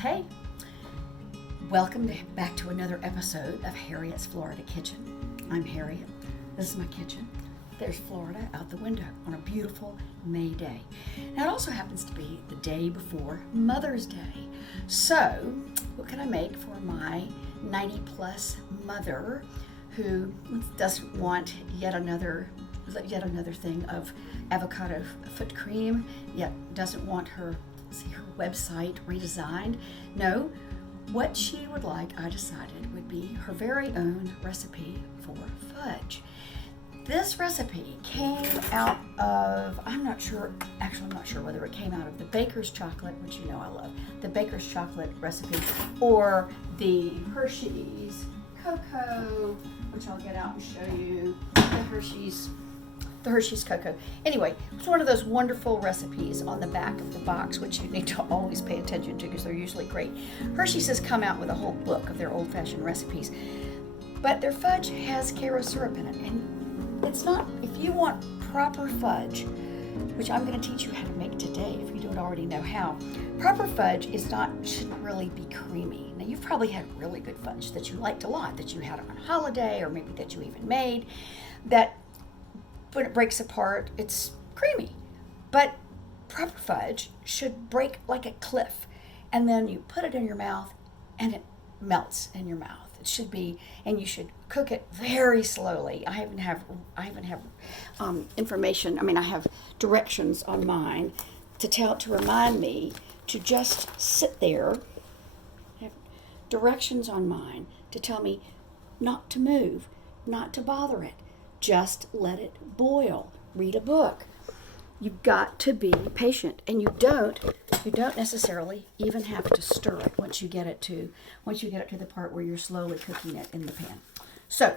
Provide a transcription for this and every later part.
hey, welcome back to another episode of Harriet's Florida Kitchen. I'm Harriet. This is my kitchen. There's Florida out the window on a beautiful May day. Now, it also happens to be the day before Mother's Day. So, what can I make for my 90-plus mother who doesn't want yet another thing of avocado foot cream, yet doesn't want her website redesigned? No, what she would like, I decided, would be her very own recipe for fudge. This recipe came out of, I'm not sure whether it came out of the baker's chocolate, which you know I love, the baker's chocolate recipe, or the Hershey's cocoa, which I'll get out and show you, the Hershey's cocoa. Anyway, it's one of those wonderful recipes on the back of the box, which you need to always pay attention to because they're usually great. Hershey's has come out with a whole book of their old-fashioned recipes, but their fudge has Karo syrup in it, and it's not, if you want proper fudge, which I'm going to teach you how to make today if you don't already know how, proper fudge shouldn't really be creamy. Now, you've probably had really good fudge that you liked a lot, that you had on a holiday, or maybe that you even made, that when it breaks apart, it's creamy. But proper fudge should break like a cliff, and then you put it in your mouth, and it melts in your mouth. It should be, and you should cook it very slowly. I even have information. I mean, I have directions on mine to remind me to just sit there. I have directions on mine to tell me not to move, not to bother it. Just let it boil. Read a book. You've got to be patient, and you don't necessarily even have to stir it once you get it to the part where you're slowly cooking it in the pan. So,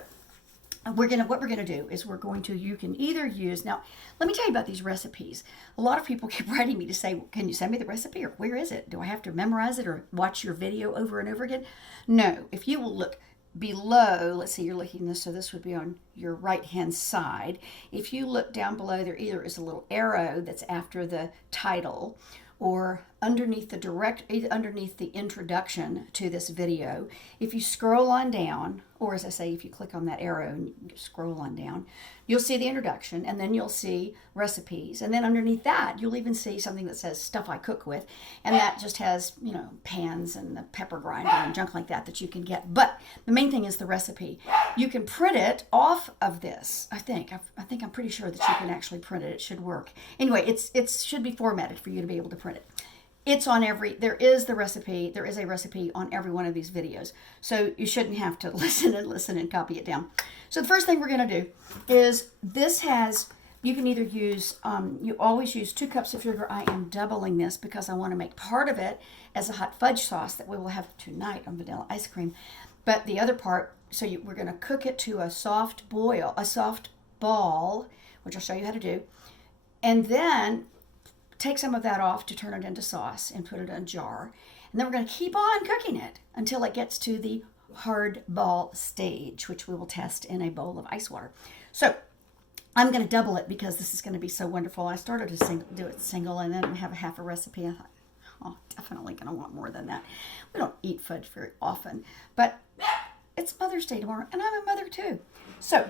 what we're gonna do is you can either use, now let me tell you about these recipes. A lot of people keep writing me to say, can you send me the recipe, or where is it? Do I have to memorize it or watch your video over and over again? No, if you will look below, let's see, you're looking this, so this would be on your right hand side. If you look down below, there either is a little arrow that's after the title, or underneath the introduction to this video. If you scroll on down, or as I say, if you click on that arrow and you scroll on down, you'll see the introduction, and then you'll see recipes, and then underneath that you'll even see something that says stuff I cook with, and that just has, pans and the pepper grinder and junk like that you can get. But the main thing is the recipe. You can print it off of this. I'm pretty sure that you can actually print it. It should work. Anyway, it should be formatted for you to be able to print it. There is a recipe on every one of these videos. So you shouldn't have to listen and copy it down. So the first thing we're going to do is you can either use, you always use 2 cups of sugar. I am doubling this because I want to make part of it as a hot fudge sauce that we will have tonight on vanilla ice cream. But the other part, we're going to cook it to a soft ball, which I'll show you how to do. And then take some of that off to turn it into sauce and put it in a jar. And then we're going to keep on cooking it until it gets to the hard ball stage, which we will test in a bowl of ice water. So I'm going to double it because this is going to be so wonderful. I started to do it single and then have a half a recipe. I thought, definitely going to want more than that. We don't eat fudge very often, but it's Mother's Day tomorrow, and I'm a mother too. So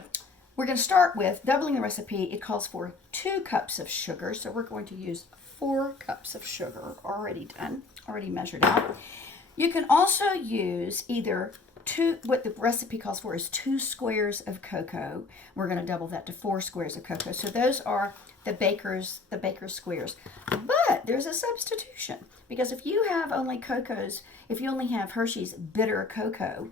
we're going to start with doubling the recipe. It calls for 2 cups of sugar, so we're going to use 4 cups of sugar already done, already measured out. You can also use what the recipe calls for is 2 squares of cocoa. We're going to double that to 4 squares of cocoa. So those are the baker's squares. But there's a substitution, because if you only have Hershey's bitter cocoa,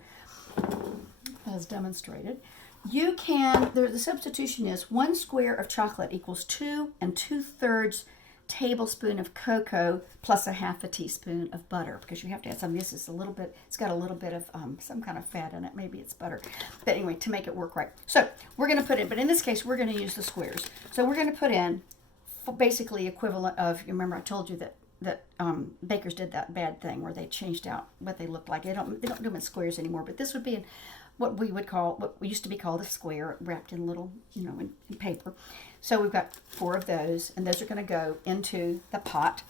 as demonstrated, the substitution is 1 square of chocolate equals 2 2/3 tablespoon of cocoa plus a half a teaspoon of butter, because you have to add some. This is it's got a little bit of some kind of fat in it. Maybe it's butter. But anyway, to make it work right. So we're going to put in, but in this case, we're going to use the squares. So we're going to put in basically equivalent of, you remember I told you that bakers did that bad thing where they changed out what they looked like. They don't do them in squares anymore, but this would be in what we used to be called a square, wrapped in little, in paper. So we've got 4 of those, and those are going to go into the pot.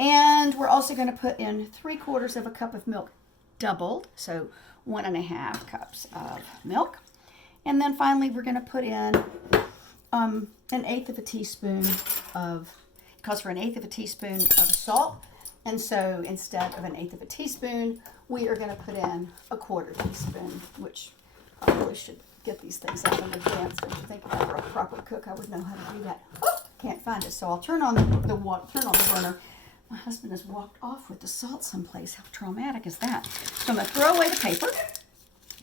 And we're also going to put in 3/4 of a cup of milk doubled, so 1.5 cups of milk. And then finally we're going to put in 1/8 of a teaspoon of, it calls for 1/8 of a teaspoon of salt. And so instead of 1/8 of a teaspoon, we are going to put in 1/4 teaspoon, which I really should get these things out in advance. Don't you think if I were a proper cook, I would know how to do that? Oh, can't find it, so I'll turn on the burner. My husband has walked off with the salt someplace. How traumatic is that? So I'm going to throw away the paper,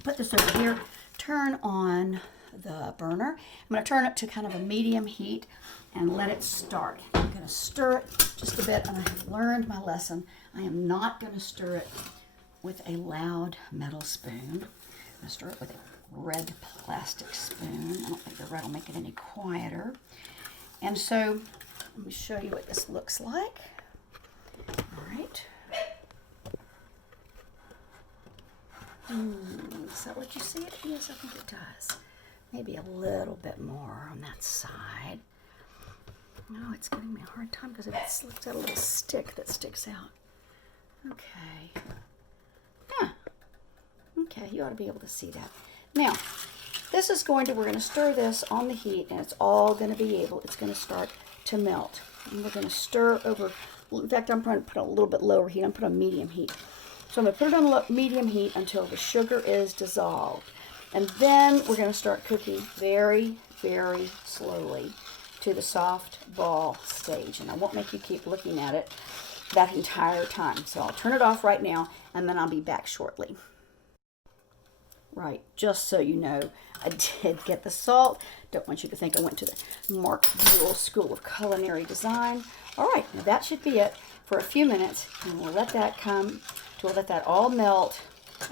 put this over here, turn on the burner. I'm going to turn it to kind of a medium heat and let it start. I'm going to stir it just a bit, and I have learned my lesson. I am not going to stir it with a loud metal spoon. I'm going to stir it with a red plastic spoon. I don't think the red will make it any quieter. And so let me show you what this looks like. All right. Is that what you see it? Yes, I think it does. Maybe a little bit more on that side. No, it's giving me a hard time because it's got a little stick that sticks out. Okay. Yeah. Okay, you ought to be able to see that. Now, this is we're going to stir this on the heat, and it's all going to it's going to start to melt. And we're going to stir over. In fact, I'm trying to put a little bit lower heat. I'm putting on medium heat. So I'm going to put it on medium heat until the sugar is dissolved. And then we're going to start cooking very, very slowly to the soft ball stage. And I won't make you keep looking at it that entire time. So I'll turn it off right now, and then I'll be back shortly. Right, just so you know, I did get the salt. Don't want you to think I went to the Mark Buell School of Culinary Design. All right, now that should be it for a few minutes, and we'll let that we'll let that all melt,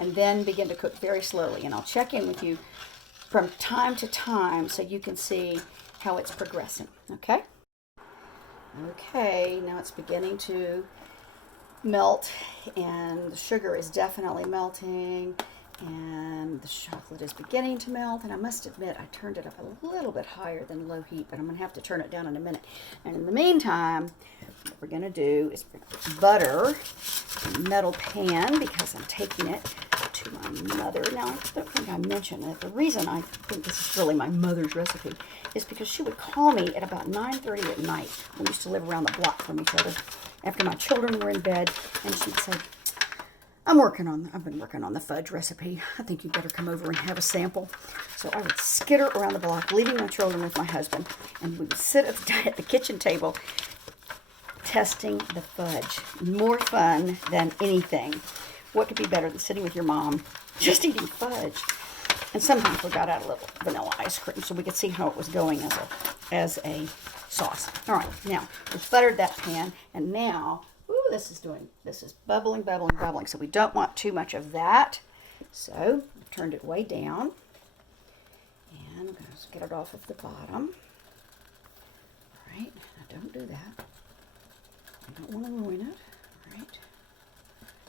and then begin to cook very slowly. And I'll check in with you from time to time so you can see how it's progressing, okay? Okay, now it's beginning to melt, and the sugar is definitely melting, and the chocolate is beginning to melt. And I must admit, I turned it up a little bit higher than low heat, but I'm going to have to turn it down in a minute. And in the meantime, what we're going to do is butter a metal pan, because I'm taking it to my mother. Now, I don't think I mentioned that the reason I think this is really my mother's recipe is because she would call me at about 9:30 at night. We used to live around the block from each other after my children were in bed, and she'd say, I've been working on the fudge recipe. I think you better come over and have a sample. So I would skitter around the block, leaving my children with my husband, and we would sit at the kitchen table testing the fudge. More fun than anything. What could be better than sitting with your mom, just eating fudge? And sometimes we got out a little vanilla ice cream so we could see how it was going as a sauce. All right, now we've buttered that pan, and now this is bubbling, bubbling, bubbling. So we don't want too much of that. So I've turned it way down. And I'm going to get it off of the bottom. All right, now don't do that. I don't want to ruin it. All right.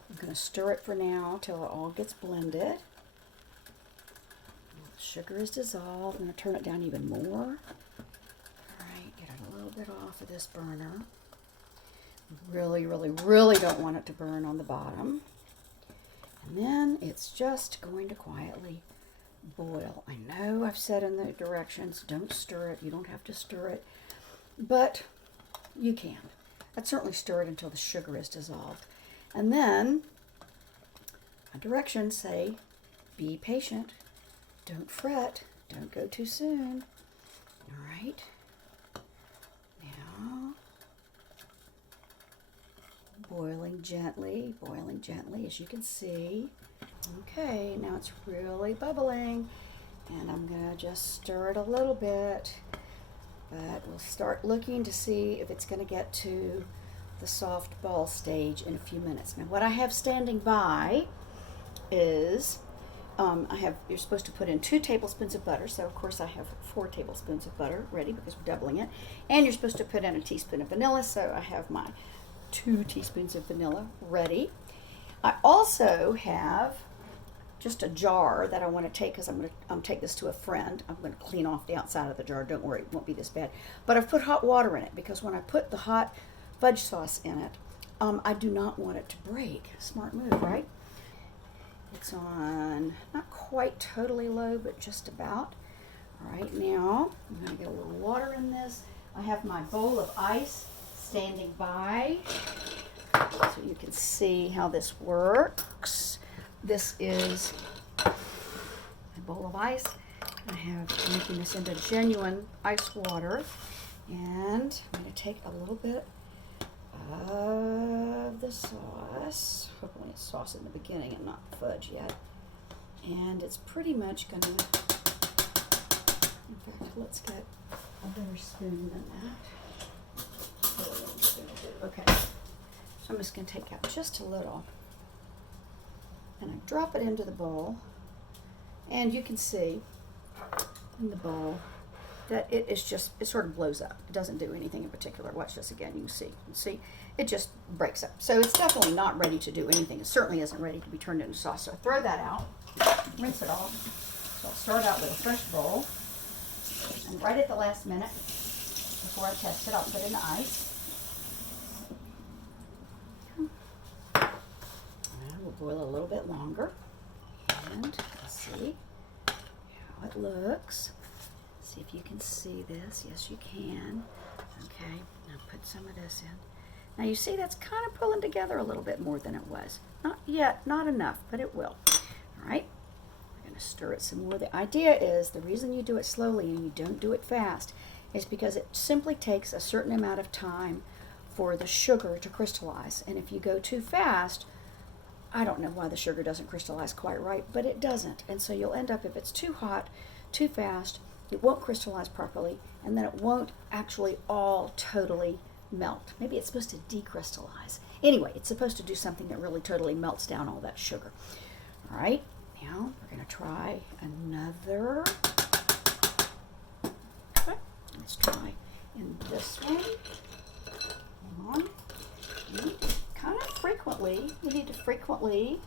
I'm going to stir it for now till it all gets blended. The sugar is dissolved. I'm going to turn it down even more. All right, get it a little bit off of this burner. Really, really, really don't want it to burn on the bottom. And then it's just going to quietly boil. I know I've said in the directions, don't stir it. You don't have to stir it, but you can. I'd certainly stir it until the sugar is dissolved. And then my directions say, be patient, don't fret, don't go too soon. All right. Now, boiling gently, as you can see. Okay, now it's really bubbling, and I'm going to just stir it a little bit, but we'll start looking to see if it's going to get to the soft ball stage in a few minutes. Now, what I have standing by is you're supposed to put in 2 tablespoons of butter, so of course I have 4 tablespoons of butter ready because we're doubling it, and you're supposed to put in a teaspoon of vanilla, so I have my 2 teaspoons of vanilla ready. I also have just a jar that I want to take because I'm going to take this to a friend. I'm going to clean off the outside of the jar. Don't worry, it won't be this bad. But I've put hot water in it because when I put the hot fudge sauce in it, I do not want it to break. Smart move, right? It's on not quite totally low, but just about. All right, now I'm going to get a little water in this. I have my bowl of ice standing by so you can see how this works. This is a bowl of ice. I have making this into genuine ice water, and I'm going to take a little bit of the sauce. Hopefully it's sauce in the beginning and not fudge yet. And it's pretty much going to, in fact, let's get a better spoon than that. Okay, so I'm just going to take out just a little, and I drop it into the bowl, and you can see in the bowl that it is just, it sort of blows up. It doesn't do anything in particular. Watch this again, you can see it just breaks up. So it's definitely not ready to do anything. It certainly isn't ready to be turned into sauce. So I throw that out, rinse it off. So I'll start out with a fresh bowl, and right at the last minute, before I test it, I'll put in the ice. And we'll boil a little bit longer, and let's see how it looks. See if you can see this. Yes, you can. Okay, now put some of this in. Now you see that's kind of pulling together a little bit more than it was. Not yet, not enough, but it will. All right, we're going to stir it some more. The idea is, the reason you do it slowly and you don't do it fast is because it simply takes a certain amount of time for the sugar to crystallize. And if you go too fast, I don't know why the sugar doesn't crystallize quite right, but it doesn't. And so you'll end up, if it's too hot, too fast, it won't crystallize properly, and then it won't actually all totally melt. Maybe it's supposed to decrystallize. Anyway, it's supposed to do something that really totally melts down all that sugar. All right, now we're going to try another. Okay, let's try in this one. Hang on. Kind of frequently, you need to frequently.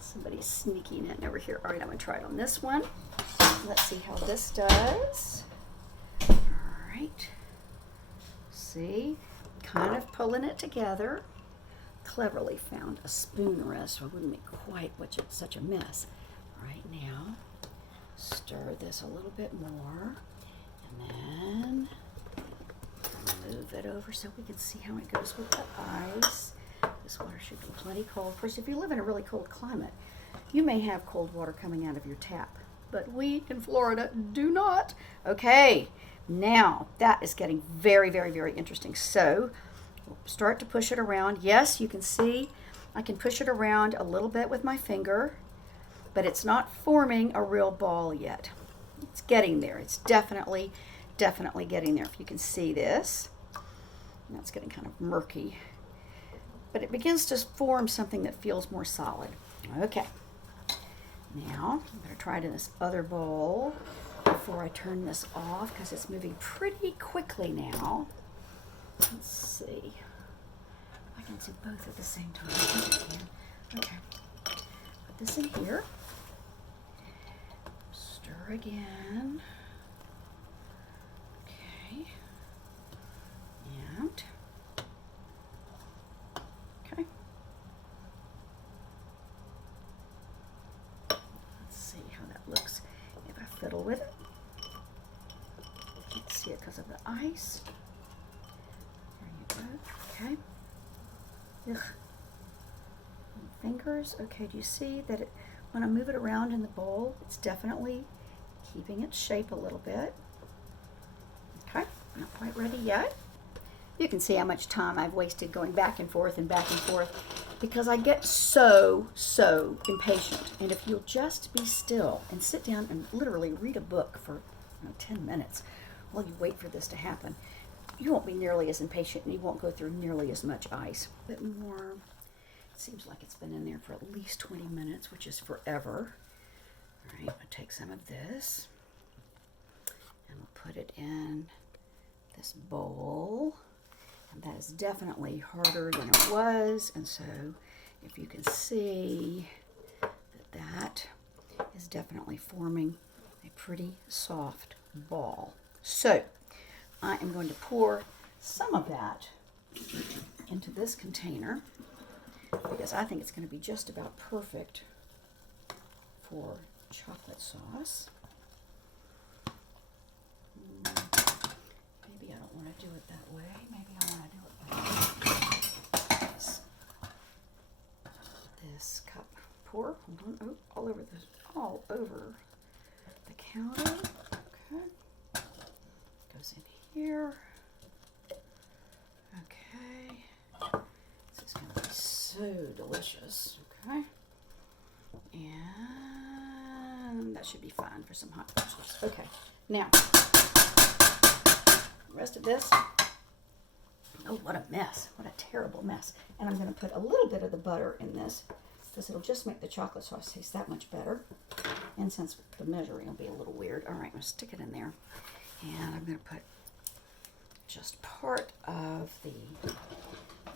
Somebody's sneaking in over here. All right, I'm going to try it on this one. Let's see how this does. All right. See? Kind of pulling it together. Cleverly found a spoon rest so I wouldn't make quite such a mess. All right, now stir this a little bit more. And then move it over so we can see how it goes with the ice. This water should be plenty cold. Of course, if you live in a really cold climate, you may have cold water coming out of your tap, but we in Florida do not. Okay, now that is getting very, very, very interesting. So we'll start to push it around. Yes, you can see I can push it around a little bit with my finger, but it's not forming a real ball yet. It's getting there. It's definitely getting there. If you can see this, that's getting kind of murky. But it begins to form something that feels more solid. Okay. Now, I'm going to try it in this other bowl before I turn this off because it's moving pretty quickly now. Let's see. I can do both at the same time. I think I can. Okay. Put this in here. Stir again. Okay. And okay. Let's see how that looks if I fiddle with it. Can't see it because of the ice. There you go. Okay. Ugh. Fingers. Okay, do you see that when I move it around in the bowl, it's definitely keeping its shape a little bit. Okay, not quite ready yet. You can see how much time I've wasted going back and forth because I get so impatient. And if you'll just be still and sit down and literally read a book for 10 minutes while you wait for this to happen, you won't be nearly as impatient and you won't go through nearly as much ice. A bit more. It seems like it's been in there for at least 20 minutes, which is forever. All right, I'll take some of this and we'll put it in this bowl. And that is definitely harder than it was. And so if you can see that is definitely forming a pretty soft ball. So I am going to pour some of that into this container because I think it's going to be just about perfect for chocolate sauce. Maybe I don't want to do it that way. Maybe I want to do it like this cup pour. Hold on. Oh, all over the counter. Okay. Goes in here. Okay. This is going to be so delicious. Okay. And that should be fine for some hot sauce. Okay. Now, the rest of this. Oh, what a mess. What a terrible mess. And I'm going to put a little bit of the butter in this because it'll just make the chocolate sauce taste that much better. And since the measuring will be a little weird, all right, I'm going to stick it in there. And I'm going to put just part of the,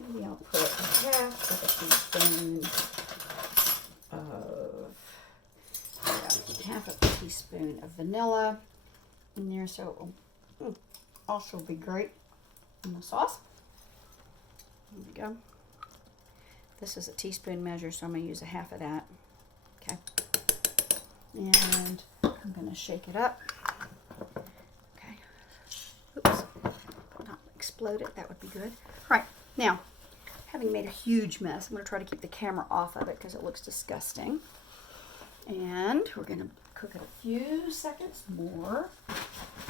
maybe I'll put half of a teaspoon of vanilla in there, so it'll also be great in the sauce. There we go. This is a teaspoon measure, so I'm going to use a half of that. Okay. And I'm going to shake it up. Okay. Oops. Not explode it. That would be good. All right. Now, having made a huge mess, I'm going to try to keep the camera off of it because it looks disgusting. And we're going to cook it a few seconds more.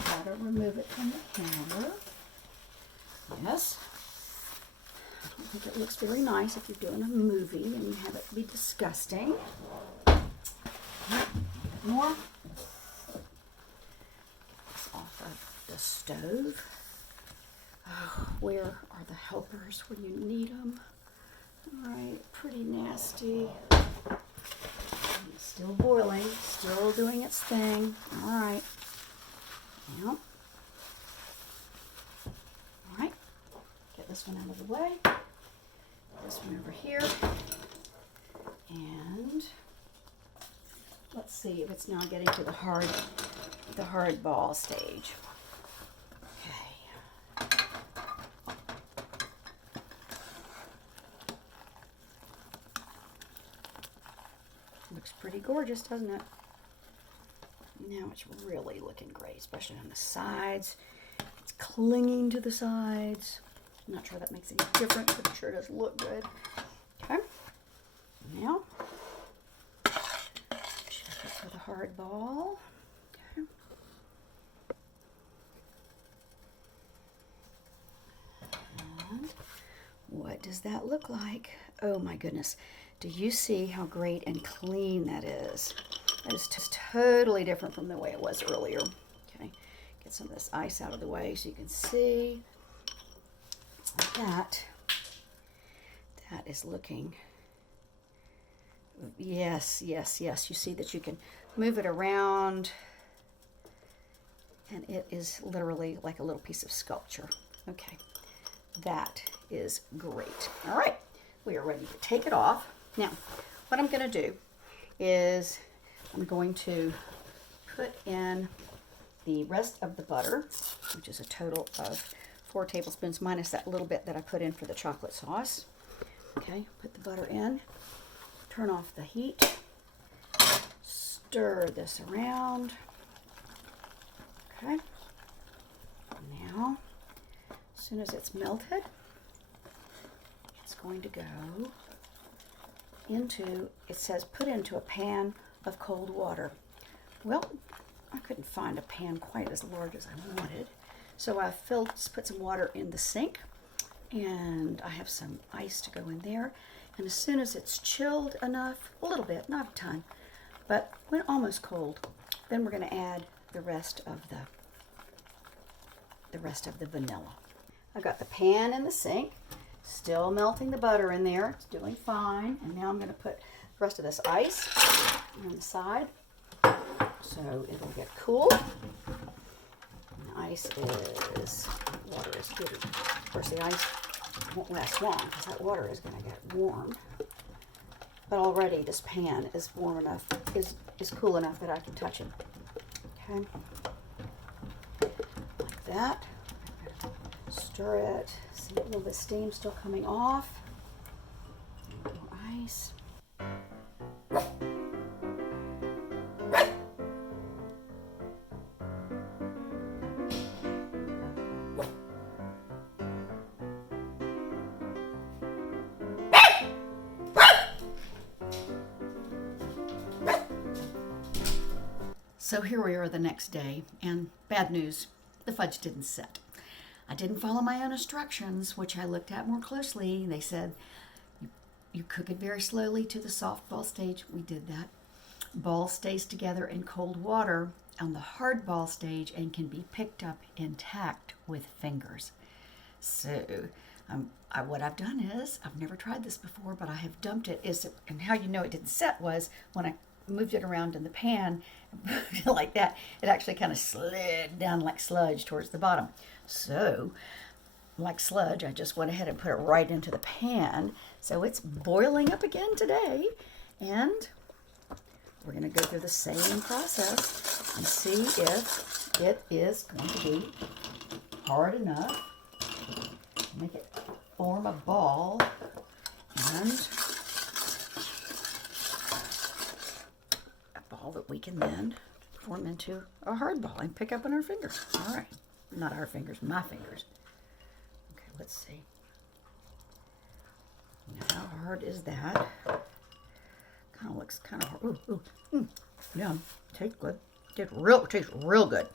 Try to remove it from the counter. Yes. I don't think it looks very nice if you're doing a movie and you have it be disgusting. Right, more. Get this off of the stove. Oh, where are the helpers when you need them? All right, pretty nasty. It's still boiling, still doing its thing. All right. Now, all right. Get this one out of the way. This one over here. And let's see if it's now getting to the hard ball stage. Okay. Looks pretty gorgeous, doesn't it? Now it's really looking great, especially on the sides. It's clinging to the sides. I'm not sure that makes any difference, but it sure does look good. Okay. Now, check it for the hard ball. Okay. And what does that look like? Oh my goodness. Do you see how great and clean that is? That is just totally different from the way it was earlier. Okay. Get some of this ice out of the way so you can see. That is looking, yes. You see that you can move it around, and it is literally like a little piece of sculpture. Okay, that is great. All right, we are ready to take it off. Now, what I'm going to do is I'm going to put in the rest of the butter, which is a total of 4 tablespoons minus that little bit that I put in for the chocolate sauce. Okay, put the butter in, turn off the heat, stir this around. Okay, now as soon as it's melted, it's going to go into, it says put into a pan of cold water. Well, I couldn't find a pan quite as large as I wanted. So I put some water in the sink, and I have some ice to go in there. And as soon as it's chilled enough, a little bit, not a ton, but when almost cold, then we're going to add the rest of the vanilla. I've got the pan in the sink, still melting the butter in there. It's doing fine. And now I'm going to put the rest of this ice on the side so it'll get cool. Ice is, water is good. Of course, the ice won't last long because that water is going to get warm. But already this pan is warm enough, is cool enough that I can touch it. Okay, like that. Stir it. See A little bit of steam still coming off. More ice. So here we are the next day, and bad news, the fudge didn't set. I didn't follow my own instructions, which I looked at more closely. They said you cook it very slowly to the soft ball stage. We did that. Ball stays together in cold water on the hard ball stage and can be picked up intact with fingers. So what I've done is, I've never tried this before, but I have dumped it. And how you know it didn't set was when I moved it around in the pan like that, it actually kind of slid down like sludge towards the bottom. So, like sludge, I just went ahead and put it right into the pan. So it's boiling up again today, and we're going to go through the same process and see if it is going to be hard enough to make it form a ball and that we can then form into a hard ball and pick up on our fingers. All right, not our fingers, my fingers. Okay, let's see. Now, how hard is that? Kind of looks kind of hard. Ooh, yum. Tastes good. Tastes real good.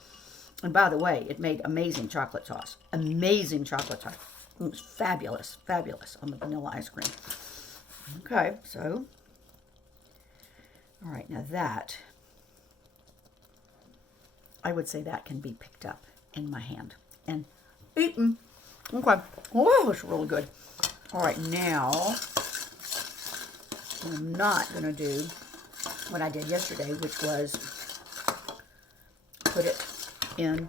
And by the way, it made amazing chocolate sauce. Amazing chocolate sauce. It was fabulous, fabulous on the vanilla ice cream. Okay, so. All right, now that, I would say that can be picked up in my hand and eaten. Okay. Oh, it's really good. All right, now I'm not going to do what I did yesterday, which was put it in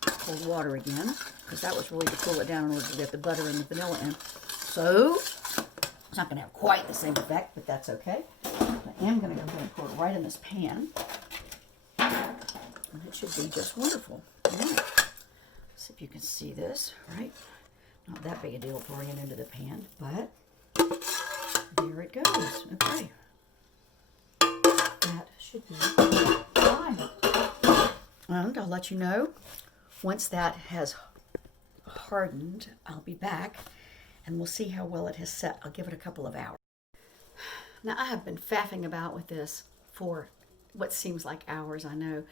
cold water again, because that was really to cool it down in order to get the butter and the vanilla in. So it's not going to have quite the same effect, but that's okay. I am going to go ahead and pour it right in this pan. And it should be just wonderful. Right. See if you can see this, right? Not that big a deal pouring it into the pan, but there it goes. Okay. That should be fine. And I'll let you know once that has hardened, I'll be back and we'll see how well it has set. I'll give it a couple of hours. Now, I have been faffing about with this for what seems like hours, I know,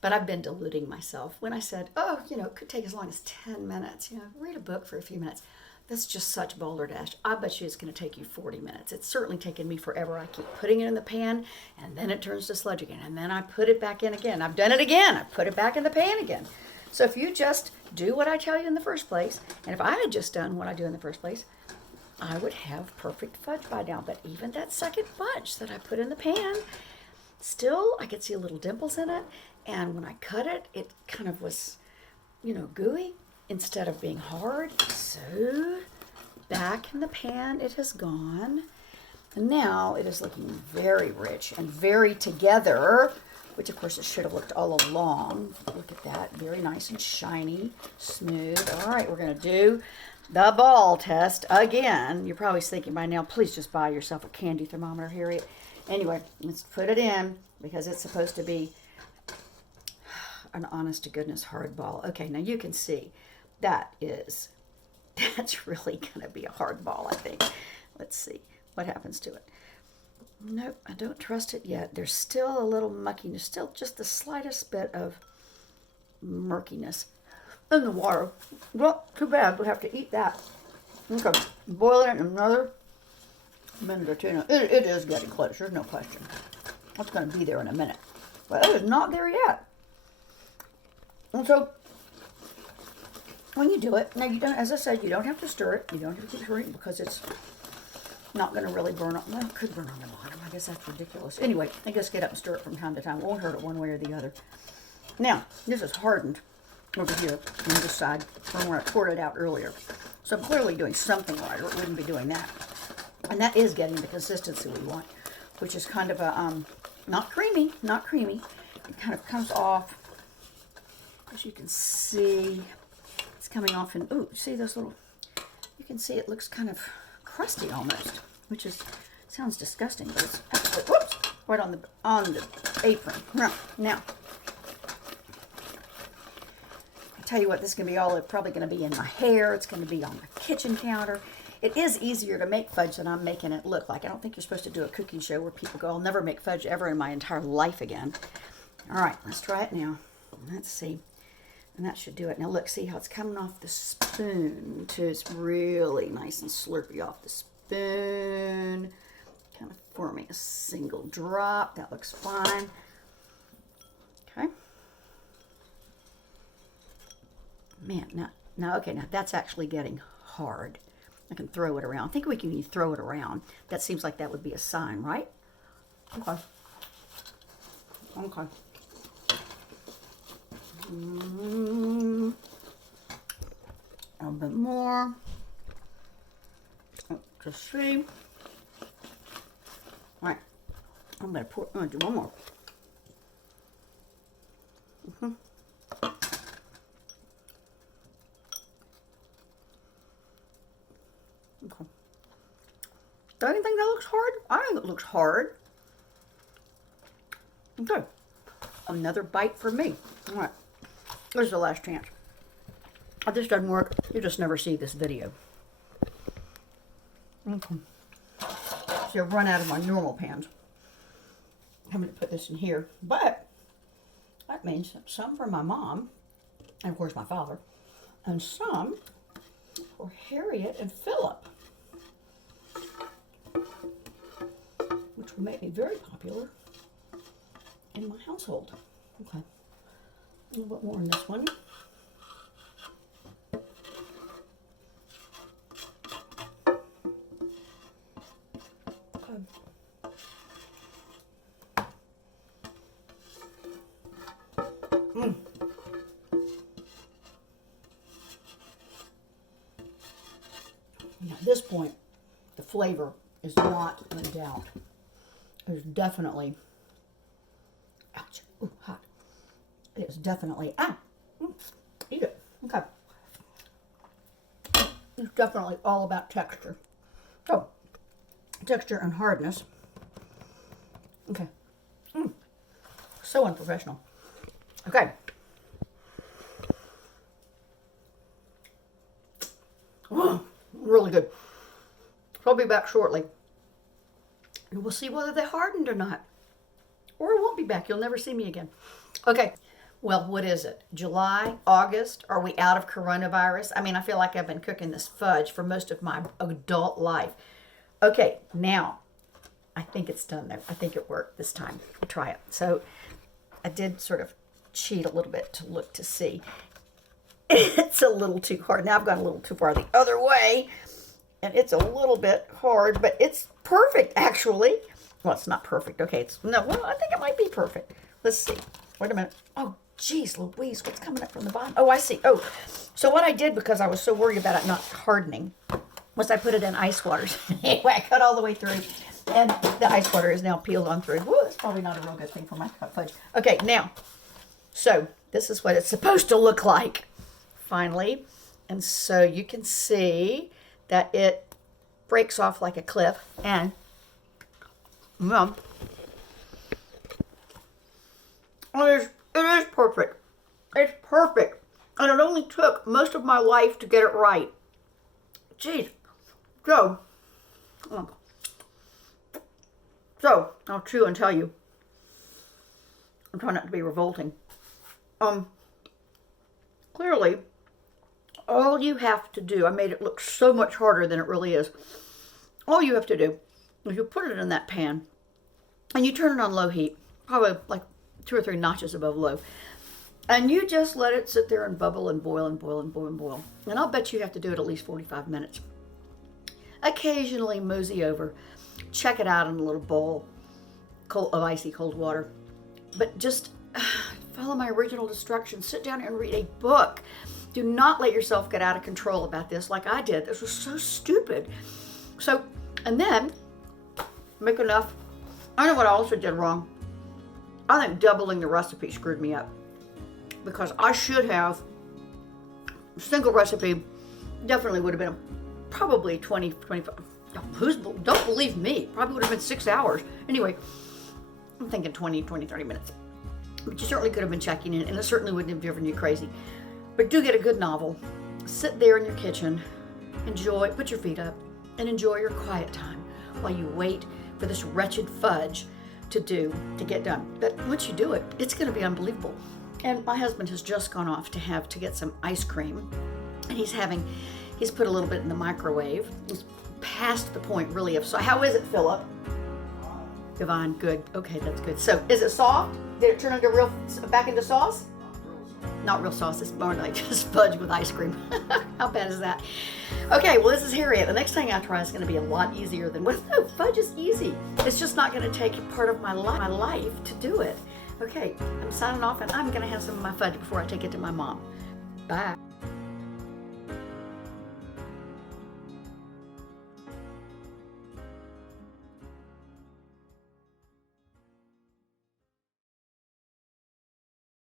but I've been deluding myself. When I said, oh, it could take as long as 10 minutes, read a book for a few minutes. That's just such balderdash. I bet you it's going to take you 40 minutes. It's certainly taken me forever. I keep putting it in the pan, and then it turns to sludge again, and then I put it back in again. I've done it again. I put it back in the pan again. So if you just do what I tell you in the first place, and if I had just done what I do in the first place, I would have perfect fudge by now. But even that second fudge that I put in the pan, still I could see little dimples in it. And when I cut it, it kind of was, gooey instead of being hard. So back in the pan it has gone. And now it is looking very rich and very together, which of course it should have looked all along. Look at that, very nice and shiny, smooth. All right, we're going to do the ball test again. You're probably thinking by now, please just buy yourself a candy thermometer, Harriet. Anyway, let's put it in because it's supposed to be an honest to goodness hard ball. Okay, now you can see that's really going to be a hard ball, I think. Let's see what happens to it. Nope, I don't trust it yet. There's still a little muckiness, still just the slightest bit of murkiness in the water. Well, too bad. We'll have to eat that. Okay, boil it in another minute or two. Now, it is getting close. There's no question. It's going to be there in a minute. But it is not there yet. And so, when you do it, now you don't, as I said, you don't have to stir it. You don't have to keep stirring because it's not going to really burn on. Well, it could burn on the bottom. I guess that's ridiculous. Anyway, I just get up and stir it from time to time. It won't hurt it one way or the other. Now, this is hardened over here on this side from where I poured it out earlier. So I'm clearly doing something right, or it wouldn't be doing that. And that is getting the consistency we want, which is kind of a, not creamy. It kind of comes off, as you can see, It's coming off and, ooh, see those little, you can see it looks kind of crusty almost, which is, sounds disgusting, but it's actually, whoops, right on the apron. Now, I'll tell you what, this is going to be all, it's probably going to be in my hair. It's going to be on the kitchen counter. It is easier to make fudge than I'm making it look like. I don't think you're supposed to do a cooking show where people go, I'll never make fudge ever in my entire life again. All right, let's try it now. Let's see. And that should do it. Now look, see how it's coming off the spoon too. It's really nice and slurpy off the spoon. Kind of forming a single drop. That looks fine. Okay. Man, now okay, now that's actually getting hard. I can throw it around. I think we can throw it around. That seems like that would be a sign, right? Okay. Okay. A little bit more. Just see. All right. I'm going to do one more. Okay. Do you think that looks hard? I think it looks hard. Okay. Another bite for me. All right. This is the last chance. If this doesn't work, you just never see this video. Okay. So I've run out of my normal pans. I'm going to put this in here. But that means some for my mom, and of course my father, and some for Harriet and Philip, which will make me very popular in my household. Okay. A little bit more in this one. Now, at this point, the flavor is not in doubt. There's definitely, ouch, ooh, hot. It's definitely, eat it. Okay. It's definitely all about texture. So, texture and hardness. Okay. So unprofessional. Okay. Really good. I'll be back shortly. And we'll see whether they hardened or not. Or I won't be back. You'll never see me again. Okay. Well, what is it? July? August? Are we out of coronavirus? I mean, I feel like I've been cooking this fudge for most of my adult life. Okay, now, I think it's done there. I think it worked this time. We'll try it. So, I did sort of cheat a little bit to look to see. It's a little too hard. Now I've gone a little too far the other way. And it's a little bit hard, but it's perfect, actually. Well, it's not perfect. Okay, well, I think it might be perfect. Let's see. Wait a minute. Oh, geez, Louise, what's coming up from the bottom? Oh, I see. Oh, so what I did, because I was so worried about it not hardening, was I put it in ice water. Anyway, I cut all the way through, and the ice water is now peeled on through. Woo, that's probably not a real good thing for my fudge. Okay, now, so this is what it's supposed to look like, finally. And so you can see that it breaks off like a cliff, and, well, it is perfect. It's perfect. And it only took most of my life to get it right. Jeez. So, I'll chew and tell you. I'm trying not to be revolting. Clearly, all you have to do, I made it look so much harder than it really is. All you have to do is you put it in that pan, and you turn it on low heat, probably like 2 or 3 notches above low. And you just let it sit there and bubble and boil and boil and boil and boil. And I'll bet you have to do it at least 45 minutes. Occasionally mosey over. Check it out in a little bowl of icy cold water. But just follow my original instructions. Sit down and read a book. Do not let yourself get out of control about this like I did. This was so stupid. So, and then make enough. I know what I also did wrong. I think doubling the recipe screwed me up, because I should have single recipe definitely would have been probably 20, 25. Don't believe me. Probably would have been 6 hours. Anyway, I'm thinking 20, 30 minutes. But you certainly could have been checking in, and it certainly wouldn't have driven you crazy. But do get a good novel. Sit there in your kitchen, enjoy, put your feet up, and enjoy your quiet time while you wait for this wretched fudge to get done. But once you do it, it's going to be unbelievable. And my husband has just gone off to get some ice cream, and he's put a little bit in the microwave. He's past the point really of, so how is it, Philip? Yvonne, good. Okay, that's good. So is it soft? Did it turn back into sauce? Not real sauce. It's more like just fudge with ice cream. How bad is that? Okay, well, this is Harriet. The next thing I try is going to be a lot easier than fudge is easy. It's just not going to take part of my life to do it. Okay, I'm signing off, and I'm going to have some of my fudge before I take it to my mom. Bye.